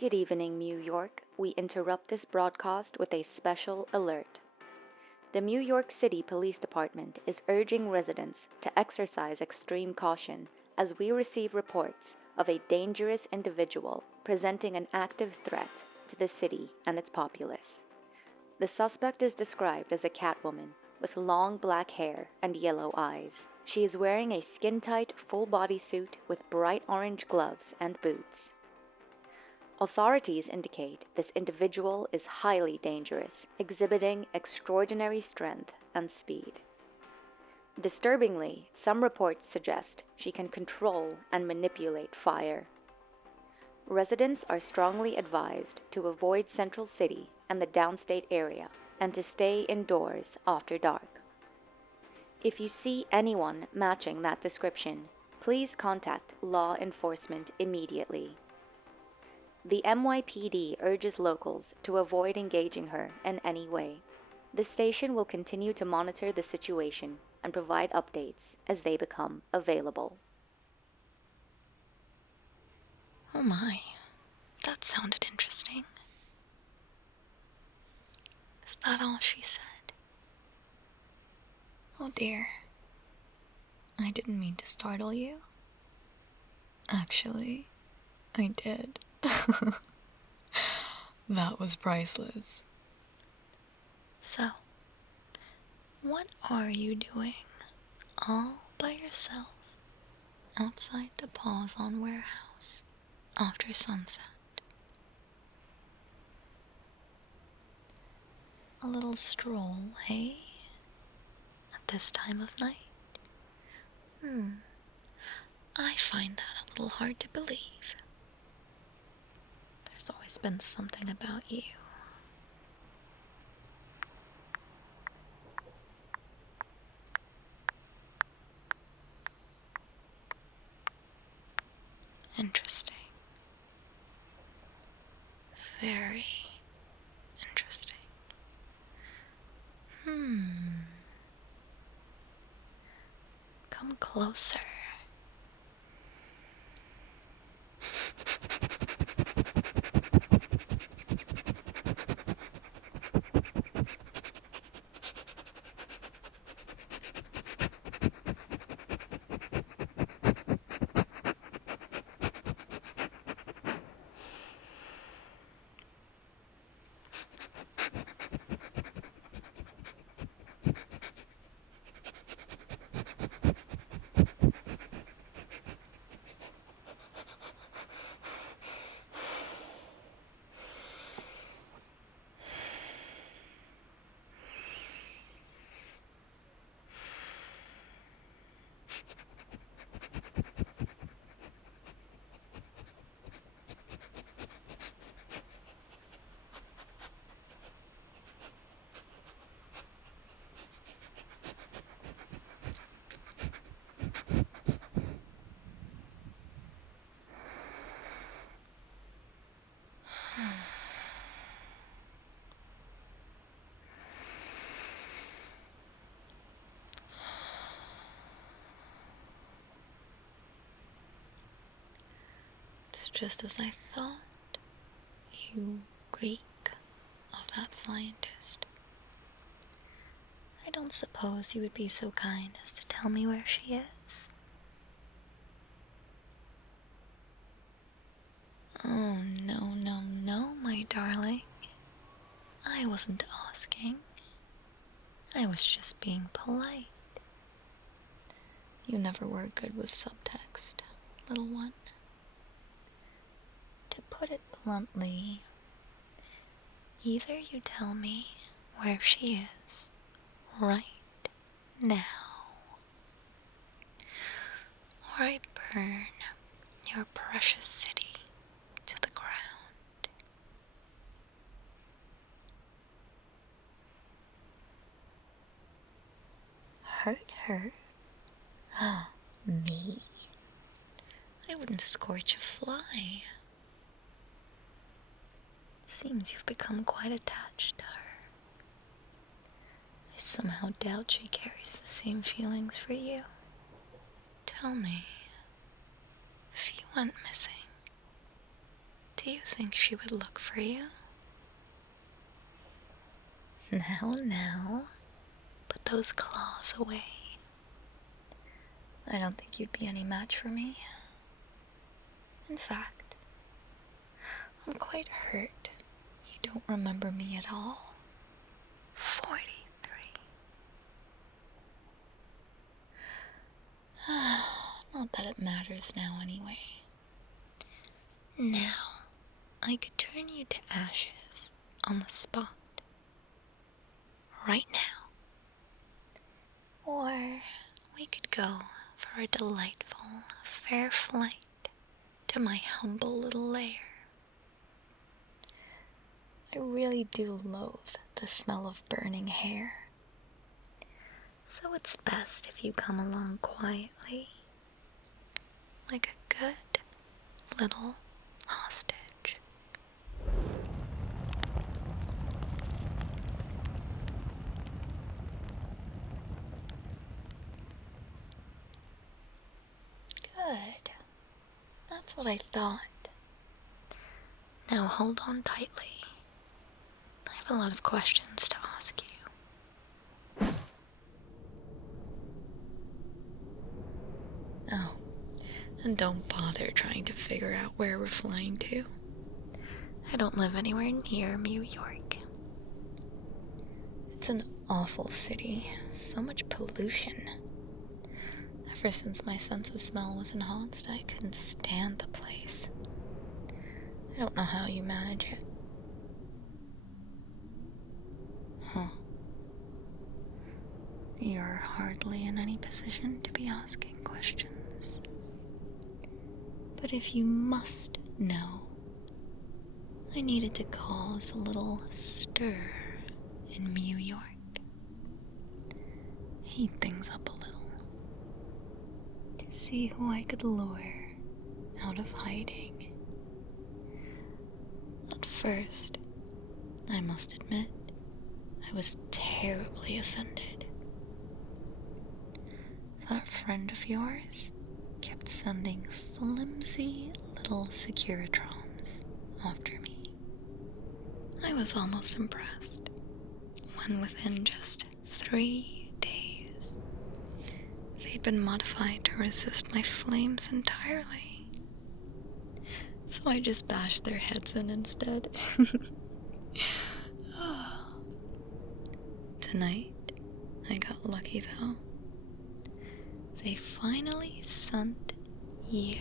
Good evening, Mew York. We interrupt this broadcast with a special alert. The Mew York City Police Department is urging residents to exercise extreme caution as we receive reports of a dangerous individual presenting an active threat to the city and its populace. The suspect is described as a catwoman with long black hair and yellow eyes. She is wearing a skin-tight, full-body suit with bright orange gloves and boots. Authorities indicate this individual is highly dangerous, exhibiting extraordinary strength and speed. Disturbingly, some reports suggest she can control and manipulate fire. Residents are strongly advised to avoid Central City and the downstate area and to stay indoors after dark. If you see anyone matching that description, please contact law enforcement immediately. The NYPD urges locals to avoid engaging her in any way. The station will continue to monitor the situation and provide updates as they become available. Oh my, that sounded interesting. Is that all she said? Oh dear. I didn't mean to startle you. Actually, I did. That was priceless. So, what are you doing all by yourself outside the Pawzon warehouse after sunset? A little stroll, hey? At this time of night? I find that a little hard to believe. There's always been something about you. Interesting. Very interesting. Come closer. It's just as I thought. You reek of that scientist. I don't suppose you would be so kind as to tell me where she is? Oh, no, no, no, my darling. I wasn't asking. I was just being polite. You never were good with subtext, little one. To put it bluntly, either you tell me where she is right now, or I burn your precious city to the ground. Hurt her? Me? I wouldn't scorch a fly. Seems you've become quite attached to her. I somehow doubt she carries the same feelings for you. Tell me, if you went missing, do you think think she would look for you? Now, put those claws away. I don't think you'd be any match for me. In fact, I'm quite hurt you don't remember me at all. 43. Not that it matters now anyway. Now, I could turn you to ashes on the spot. Right now. Or we could go for a delightful, fair flight to my humble little lair. I really do loathe the smell of burning hair. So it's best if you come along quietly, like a good little hostage. Good. That's what I thought. Now hold on tightly. I have a lot of questions to ask you. Oh, and don't bother trying to figure out where we're flying to. I don't live anywhere near Mew York. It's an awful city. So much pollution. Ever since my sense of smell was enhanced, I couldn't stand the place. I don't know how you manage it. Huh. You're hardly in any position to be asking questions. But if you must know, I needed to cause a little stir in Mew York. Heat things up a little. To see who I could lure out of hiding. At first, I must admit, I was terribly offended. That friend of yours kept sending flimsy little Securitrons after me. I was almost impressed when within just 3 days, they'd been modified to resist my flames entirely. So I just bashed their heads in instead. Tonight, I got lucky though. They finally sent you.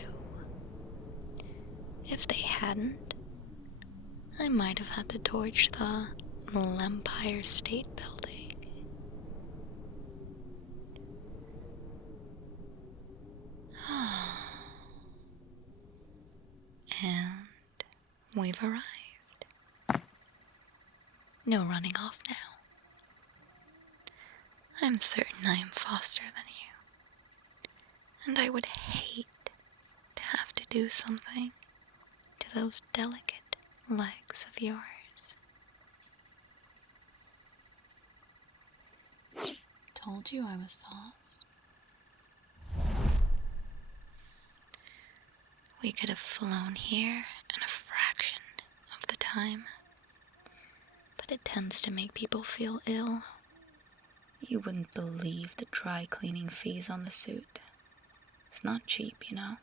If they hadn't, I might have had to torch the Empire State Building. And we've arrived. No running off now. I'm certain I am faster than you. And I would hate to have to do something to those delicate legs of yours. Told you I was fast. We could have flown here in a fraction of the time. But it tends to make people feel ill. You wouldn't believe the dry cleaning fees on the suit. It's not cheap, you know.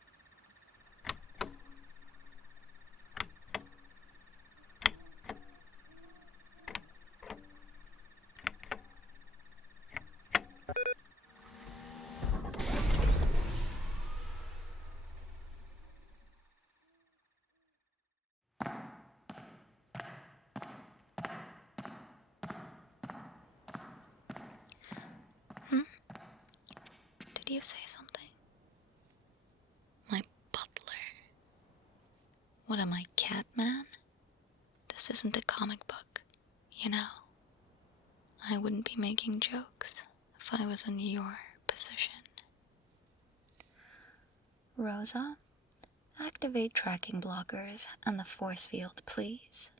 Did you say something? My butler. What am I, Catman? This isn't a comic book, you know. I wouldn't be making jokes if I was in your position. Rosa, activate tracking blockers and the force field, please.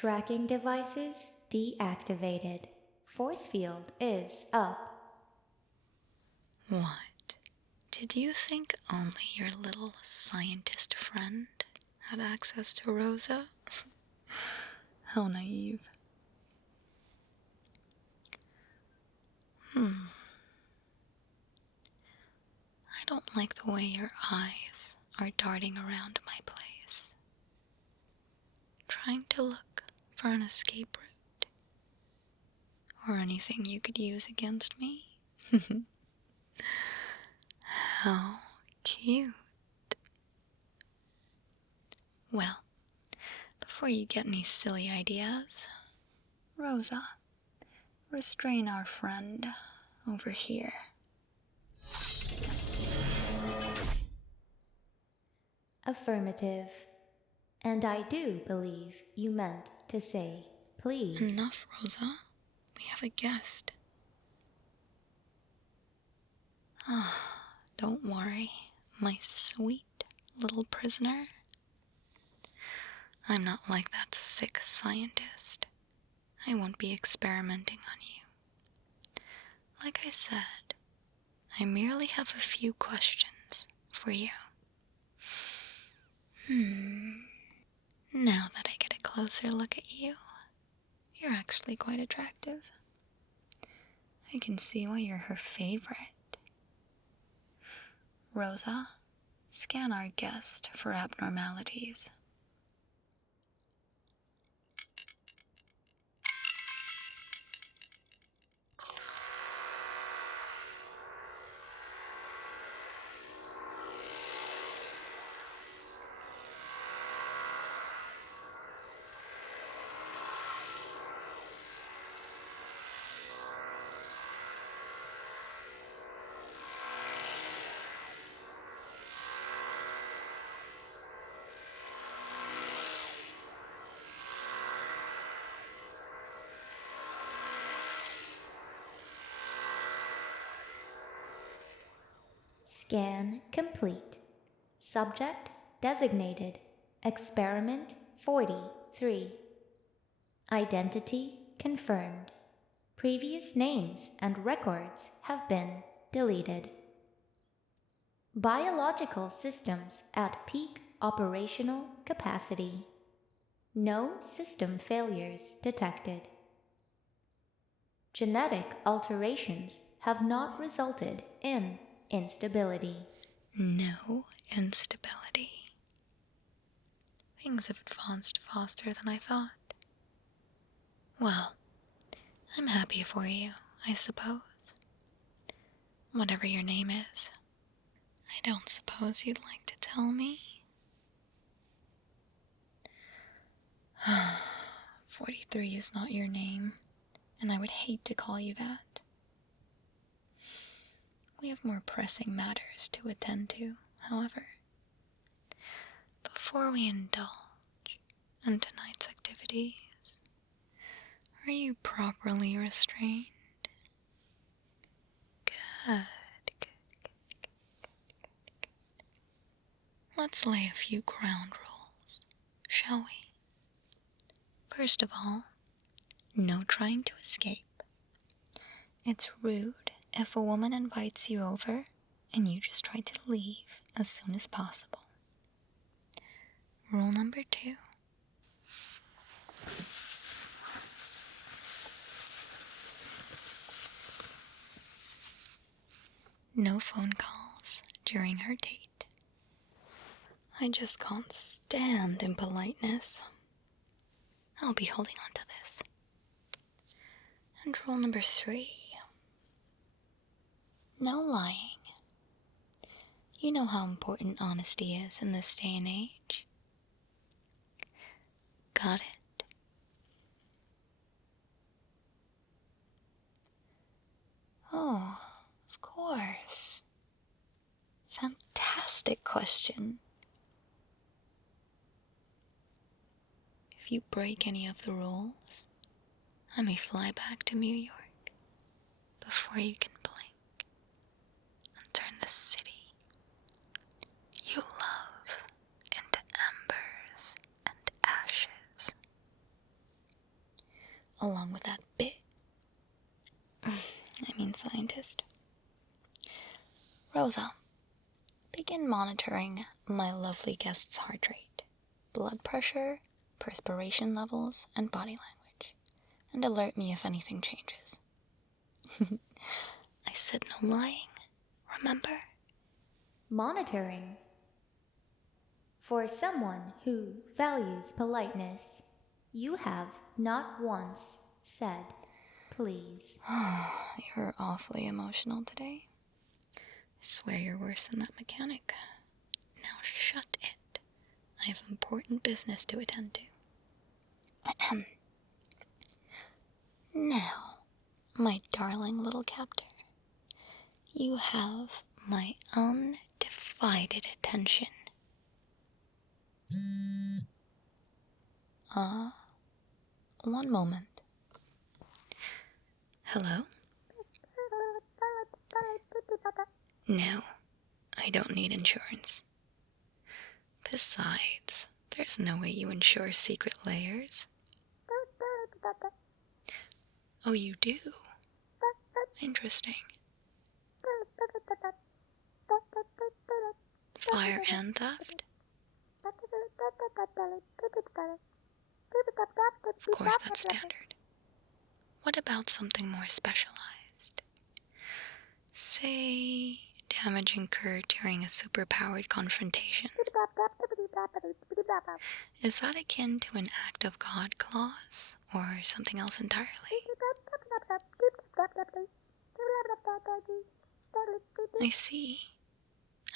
Tracking devices deactivated. Force field is up. What? Did you think only your little scientist friend had access to Rosa? How naive. I don't like the way your eyes are darting around my place, trying to look for an escape route, or anything you could use against me. How cute. Well, before you get any silly ideas, Rosa, restrain our friend over here. Affirmative. And I do believe you meant to say please. Enough, Rosa. We have a guest. Don't worry, my sweet little prisoner. I'm not like that sick scientist. I won't be experimenting on you. Like I said, I merely have a few questions for you. Now that I get a closer look at you, you're actually quite attractive. I can see why you're her favorite. Rosa, scan our guest for abnormalities. Scan complete. Subject designated. Experiment 43. Identity confirmed. Previous names and records have been deleted. Biological systems at peak operational capacity. No system failures detected. Genetic alterations have not resulted in instability. No instability. Things have advanced faster than I thought. Well, I'm happy for you, I suppose. Whatever your name is. I don't suppose you'd like to tell me? 43 is not your name, and I would hate to call you that. We have more pressing matters to attend to, however. Before we indulge in tonight's activities, are you properly restrained? Good. Let's lay a few ground rules, shall we? First of all, no trying to escape. It's rude if a woman invites you over and you just try to leave as soon as possible. Rule number 2. No phone calls during her date. I just can't stand impoliteness. I'll be holding on to this. And rule number 3. No lying. You know how important honesty is in this day and age. Got it? Oh, of course. Fantastic question. If you break any of the rules, I may fly back to Mew York before you can blink and turn the city you love into embers and ashes. scientist. Rosa, begin monitoring my lovely guest's heart rate, blood pressure, perspiration levels, and body language, and alert me if anything changes. I said no lying, remember? Monitoring. For someone who values politeness, you have not once said please. You're awfully emotional today. I swear you're worse than that mechanic. Now shut it. I have important business to attend to. Now, my darling little captor, you have my undivided attention. One moment. Hello? No, I don't need insurance. Besides, there's no way you insure secret layers. Oh, you do? Interesting. Fire and theft? Of course, that's standard. What about something more specialized? Say, damage incurred during a superpowered confrontation. Is that akin to an act of God clause, or something else entirely? I see.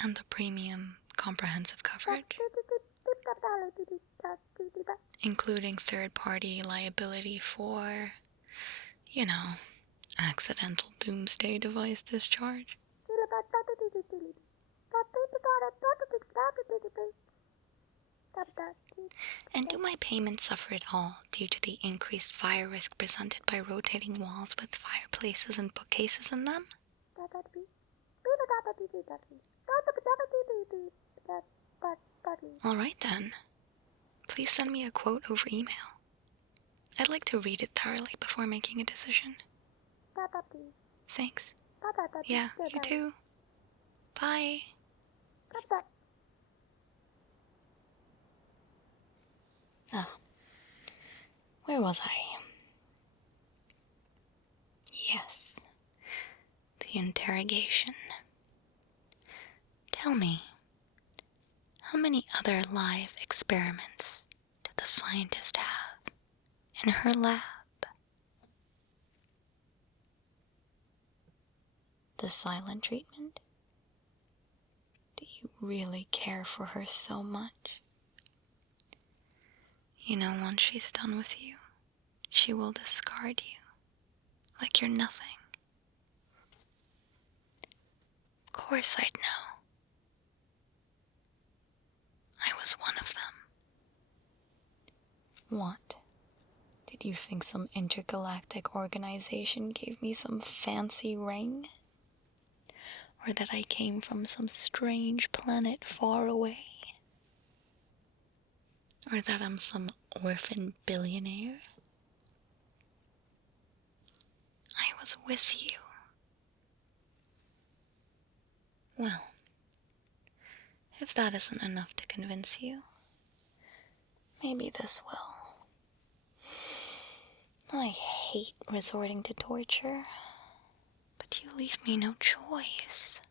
And the premium comprehensive coverage? Including third-party liability for, accidental doomsday device discharge? And do my payments suffer at all due to the increased fire risk presented by rotating walls with fireplaces and bookcases in them? All right then. Please send me a quote over email. I'd like to read it thoroughly before making a decision. Thanks. Yeah, you too. Bye. Oh, where was I? Yes, the interrogation. Tell me, how many other live experiments did the scientist have in her lab? The silent treatment? Do you really care for her so much? Once she's done with you, she will discard you like you're nothing. Of course I'd know. I was one of them. What? Did you think some intergalactic organization gave me some fancy ring? Or that I came from some strange planet far away? Or that I'm some orphan billionaire? I was with you. Well, if that isn't enough to convince you, maybe this will. I hate resorting to torture, but you leave me no choice.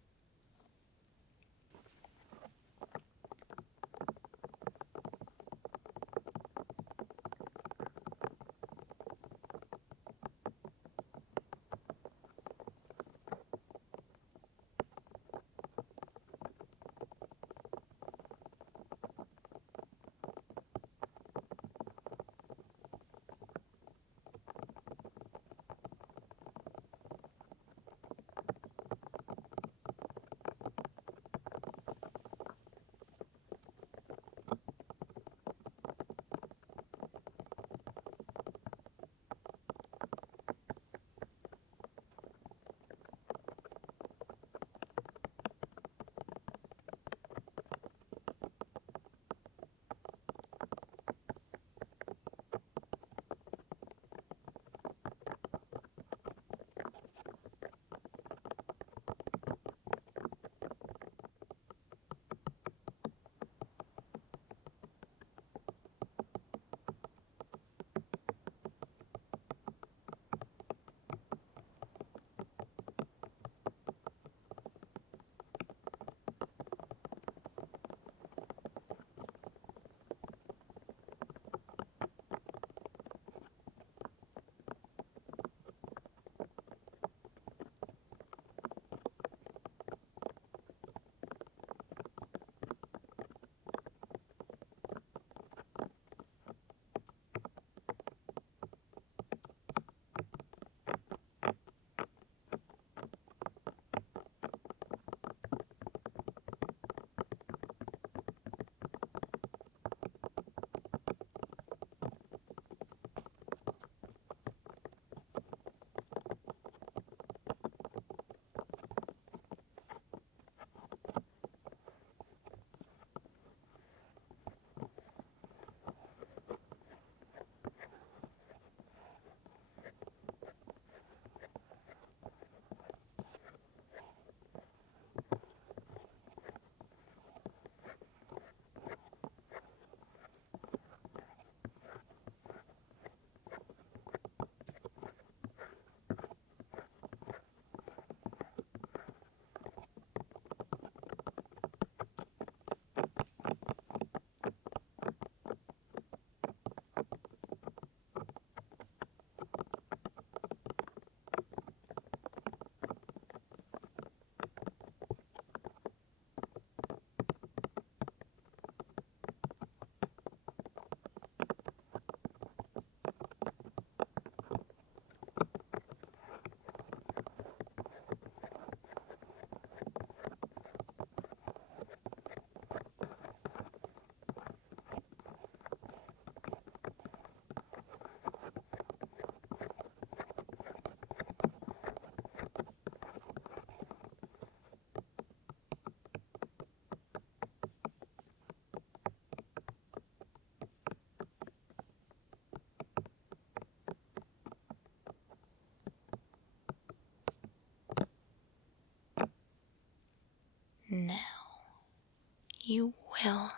you will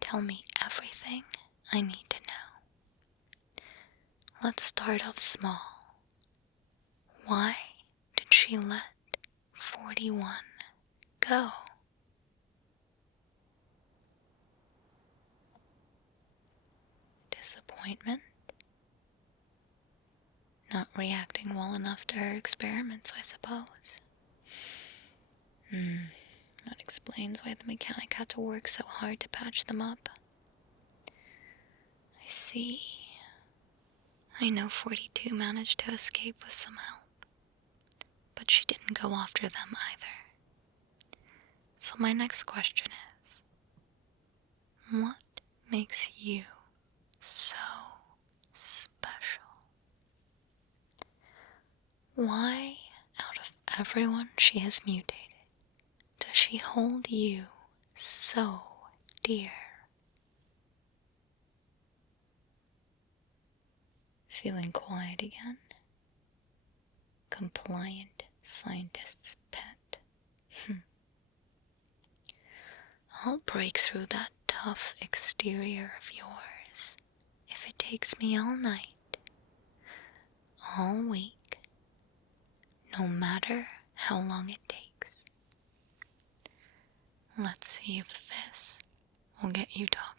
tell me everything I need to know. Let's start off small. Why did she let 41 go? Disappointment? Not reacting well enough to her experiments, I suppose. That explains why the mechanic had to work so hard to patch them up. I see. I know 42 managed to escape with some help, but she didn't go after them either. So my next question is, what makes you so special? Why, out of everyone she has mutated, does she hold you so dear? Feeling quiet again? Compliant scientist's pet. I'll break through that tough exterior of yours if it takes me all night, all week, no matter how long it takes. Let's see if this will get you talking.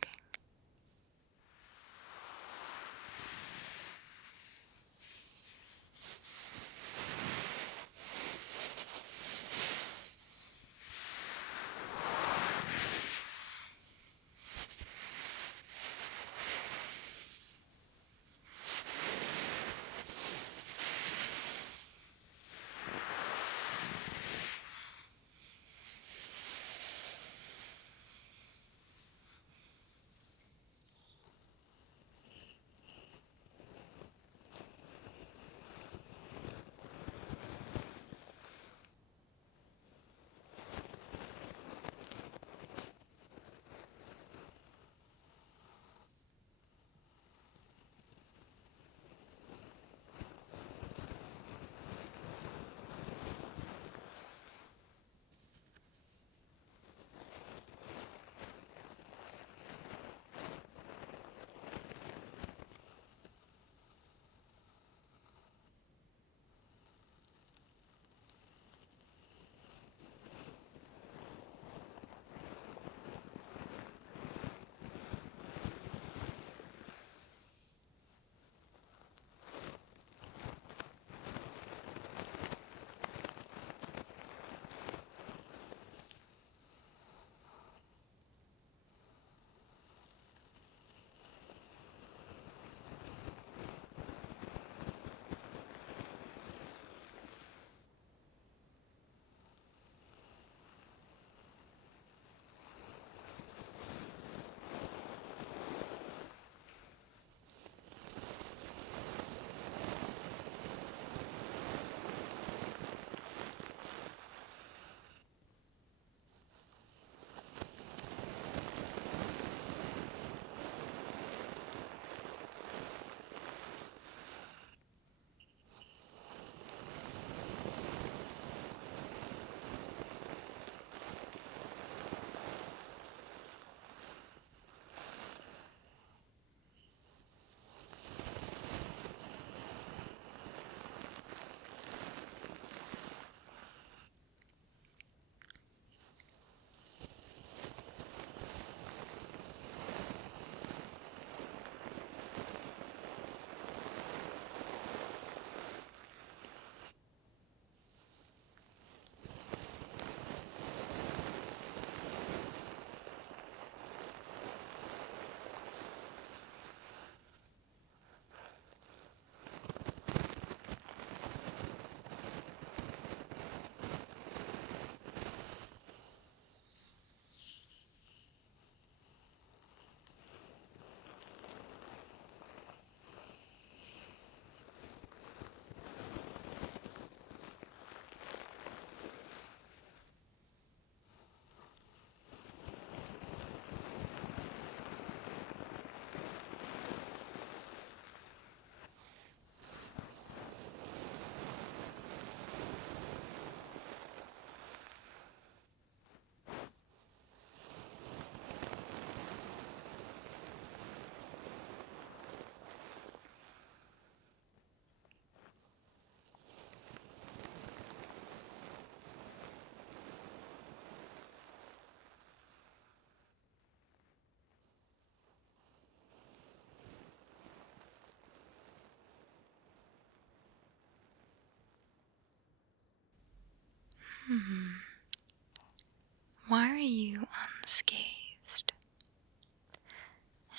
Why are you unscathed?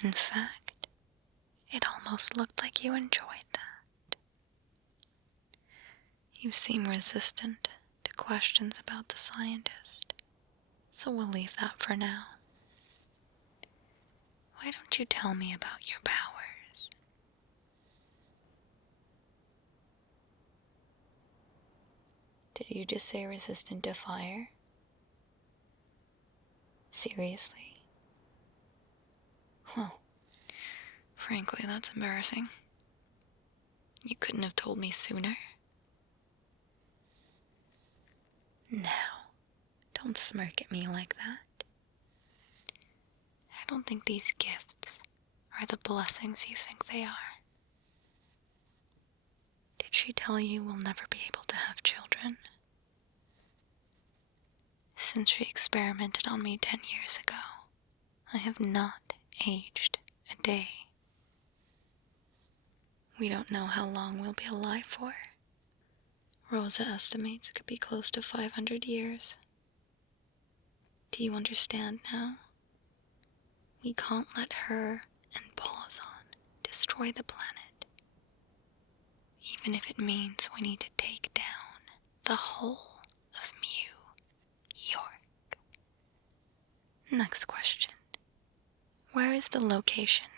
In fact, it almost looked like you enjoyed that. You seem resistant to questions about the scientist, so we'll leave that for now. Why don't you tell me about your powers? Did you just say resistant to fire? Seriously? Well, frankly, that's embarrassing. You couldn't have told me sooner. Now, don't smirk at me like that. I don't think these gifts are the blessings you think they are. Did she tell you we'll never be able to have children? Since she experimented on me 10 years ago, I have not aged a day. We don't know how long we'll be alive for. Rosa estimates it could be close to 500 years. Do you understand now? We can't let her and Pawzon destroy the planet. Even if it means we need to take down the whole of Mew York. Next question. Where is the location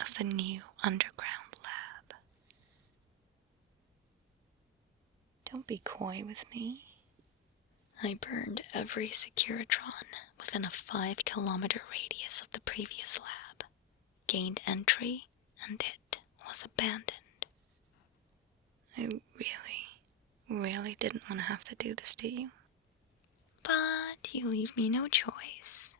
of the new underground lab? Don't be coy with me. I burned every Securitron within a 5-kilometer radius of the previous lab, gained entry, and it was abandoned. I really didn't want to have to do this to you. But you leave me no choice.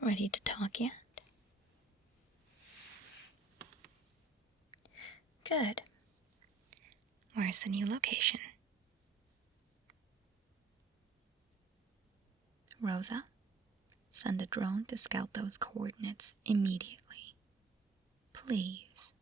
Ready to talk yet? Good. Where's the new location? Rosa, send a drone to scout those coordinates immediately. Please.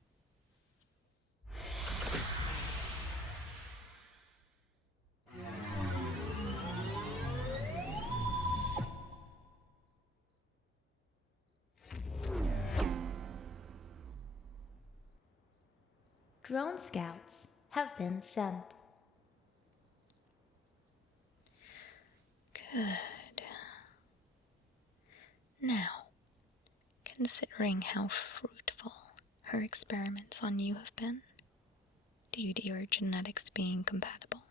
Drone scouts have been sent. Good. Now, considering how fruitful her experiments on you have been, due to your genetics being compatible,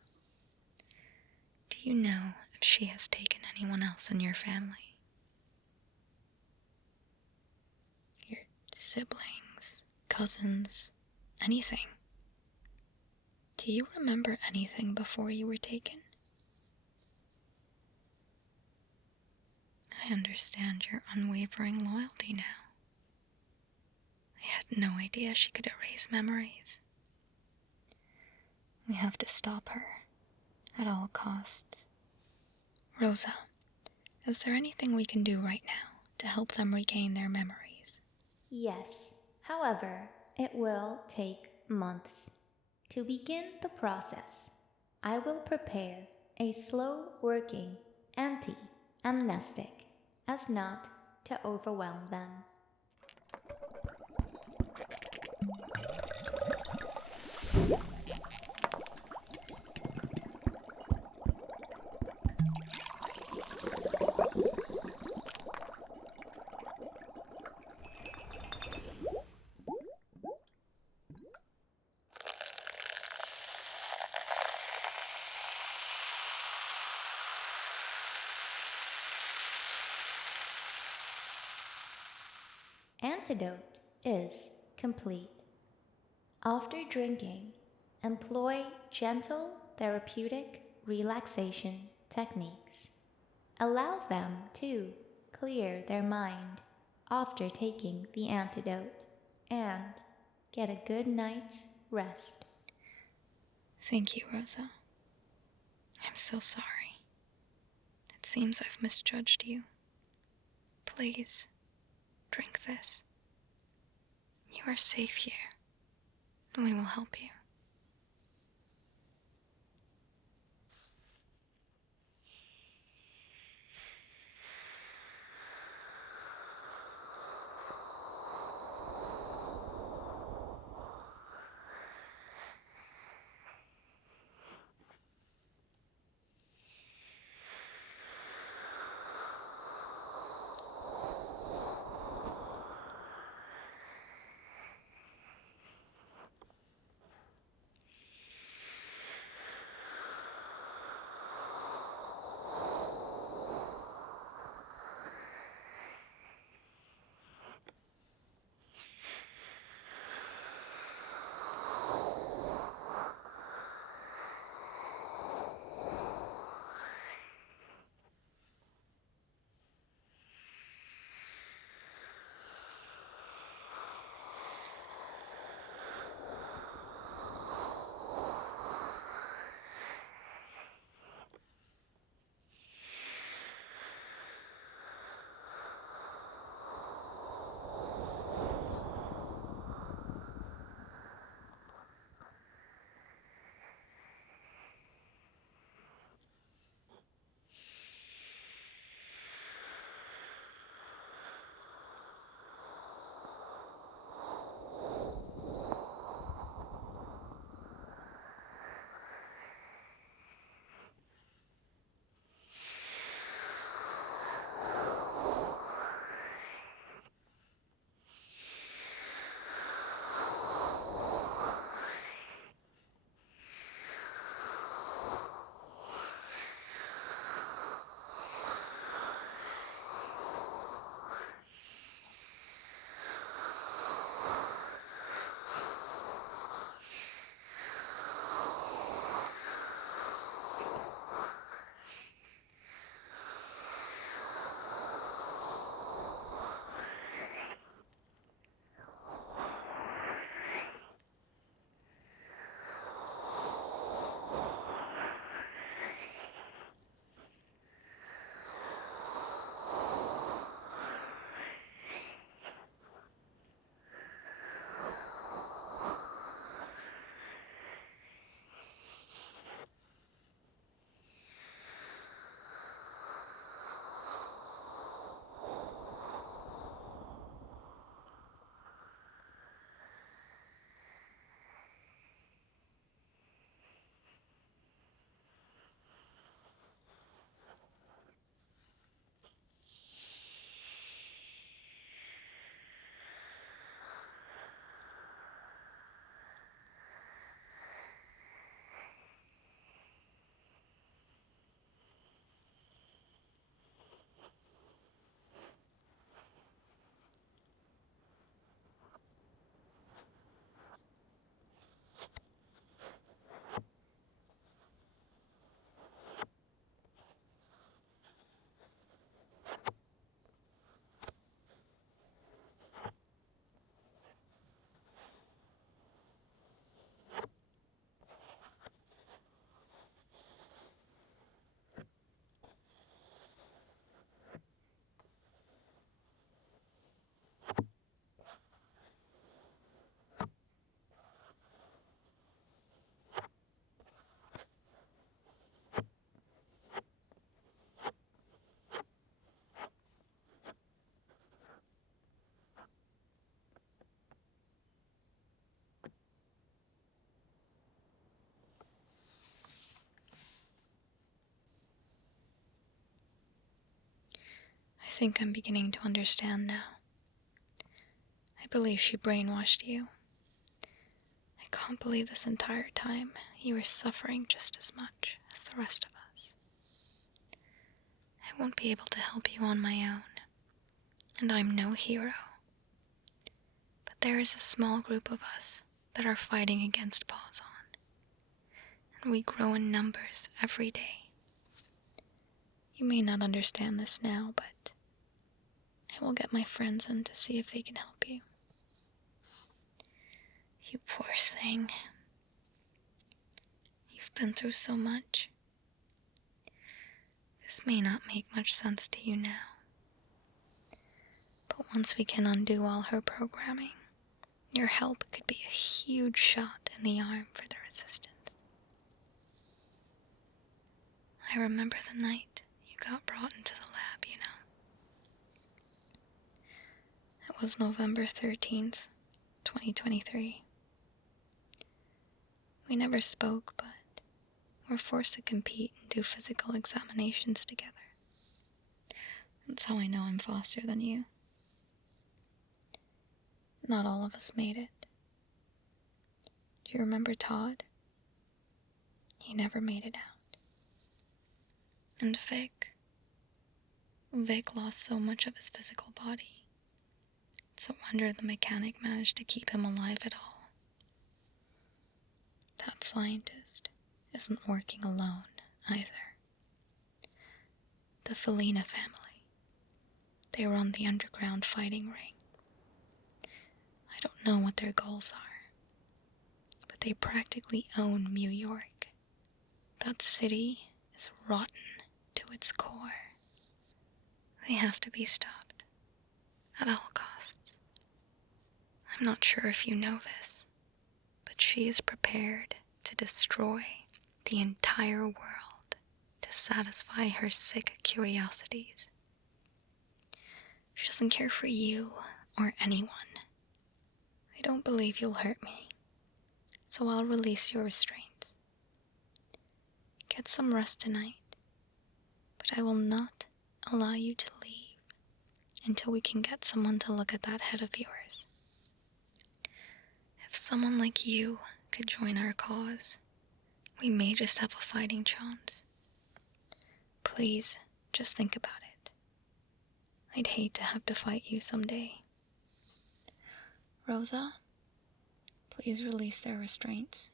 do you know if she has taken anyone else in your family? Your siblings, cousins, anything? Do you remember anything before you were taken? I understand your unwavering loyalty now. I had no idea she could erase memories. We have to stop her, at all costs. Rosa, is there anything we can do right now to help them regain their memories? Yes, however, it will take months. To begin the process, I will prepare a slow-working anti-amnestic as not to overwhelm them. Antidote is complete. After drinking, employ gentle therapeutic relaxation techniques. Allow them to clear their mind after taking the antidote and get a good night's rest. Thank you, Rosa. I'm so sorry. It seems I've misjudged you. Please, drink this. You are safe here, and we will help you. think I'm beginning to understand now. I believe she brainwashed you. I can't believe this entire time you were suffering just as much as the rest of us. I won't be able to help you on my own, and I'm no hero. But there is a small group of us that are fighting against Pawzon, and we grow in numbers every day. You may not understand this now, but I will get my friends in to see if they can help you. You poor thing. You've been through so much. This may not make much sense to you now. But once we can undo all her programming, your help could be a huge shot in the arm for the resistance. I remember the night you got brought into the lab, you know. It was November 13th, 2023. We never spoke, but were forced to compete and do physical examinations together. That's how I know I'm faster than you. Not all of us made it. Do you remember Todd? He never made it out. And Vic lost so much of his physical body. It's a wonder the mechanic managed to keep him alive at all. That scientist isn't working alone either. The Felina family. They run the underground fighting ring. I don't know what their goals are, but they practically own Mew York. That city is rotten to its core. They have to be stopped at all costs. I'm not sure if you know this, but she is prepared to destroy the entire world to satisfy her sick curiosities. She doesn't care for you or anyone. I don't believe you'll hurt me, so I'll release your restraints. Get some rest tonight, but I will not allow you to leave until we can get someone to look at that head of yours. If someone like you could join our cause, we may just have a fighting chance. Please, just think about it. I'd hate to have to fight you someday. Rosa, please release their restraints.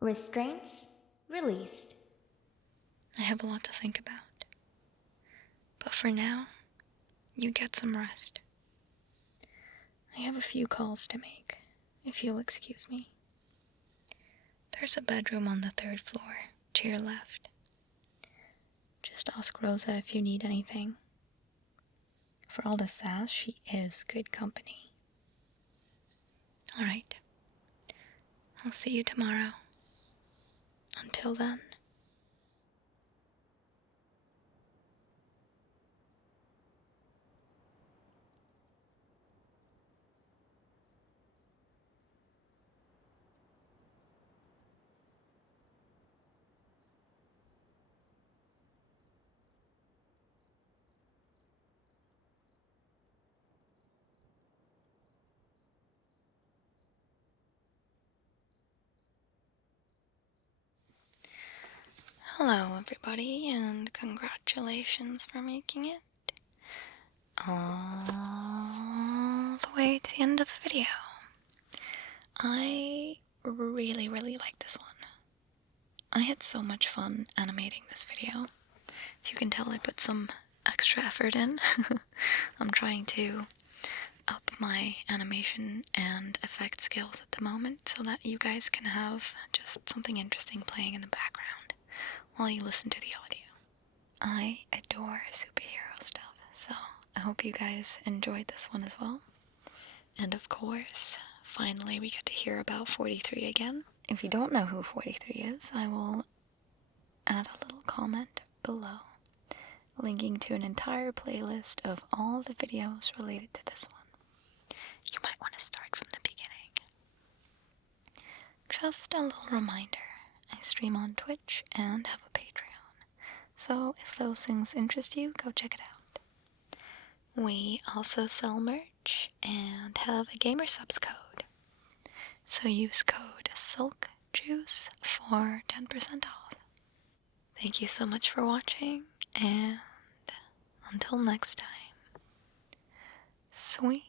Restraints released. I have a lot to think about. But for now, you get some rest. I have a few calls to make, if you'll excuse me. There's a bedroom on the 3rd floor, to your left. Just ask Rosa if you need anything. For all the sass, she is good company. Alright. I'll see you tomorrow. Until then. Hello everybody, and congratulations for making it all the way to the end of the video. I really like this one. I had so much fun animating this video. If you can tell, I put some extra effort in. I'm trying to up my animation and effect skills at the moment so that you guys can have just something interesting playing in the background while you listen to the audio. I adore superhero stuff, so I hope you guys enjoyed this one as well. And of course, finally we get to hear about 43 again. If you don't know who 43 is, I will add a little comment below, linking to an entire playlist of all the videos related to this one. You might want to start from the beginning. Just a little reminder, I stream on Twitch and have a Patreon, so if those things interest you, go check it out. We also sell merch and have a Gamersubs code, so use code SULKJUICE for 10% off. Thank you so much for watching, and until next time, sweet